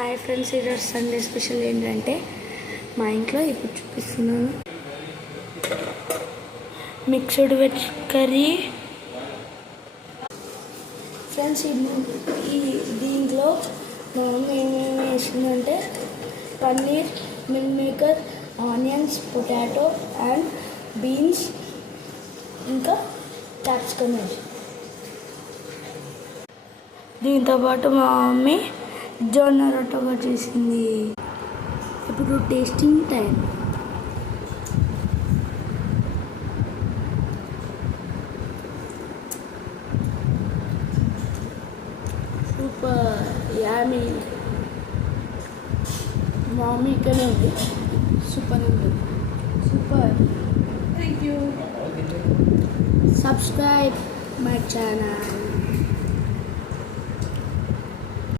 Hi friends, ఈరోజు Sunday special ఏంటంటే మా ఇంట్లో ఇప్పుడు చూపిస్తున్నాను మిక్స్డ్ వెజ్ కర్రీ. ఫ్రెండ్స్ దీంట్లో మా మమ్మీ ఏమేమి వేసిందంటే paneer, meal maker, onions, potato and beans ఇంకా క్యాప్సికమ్ వేసి. దీంతోపాటు మా మమ్మీ జొన్న రొట్టెగా చేసింది. ఇప్పుడు టేస్టింగ్ టైం. సూపర్ యామీ. మా మమ్మీ ఇక్కడే ఉంది. సూపర్ ఉంది. Super. Thank you. Subscribe my channel.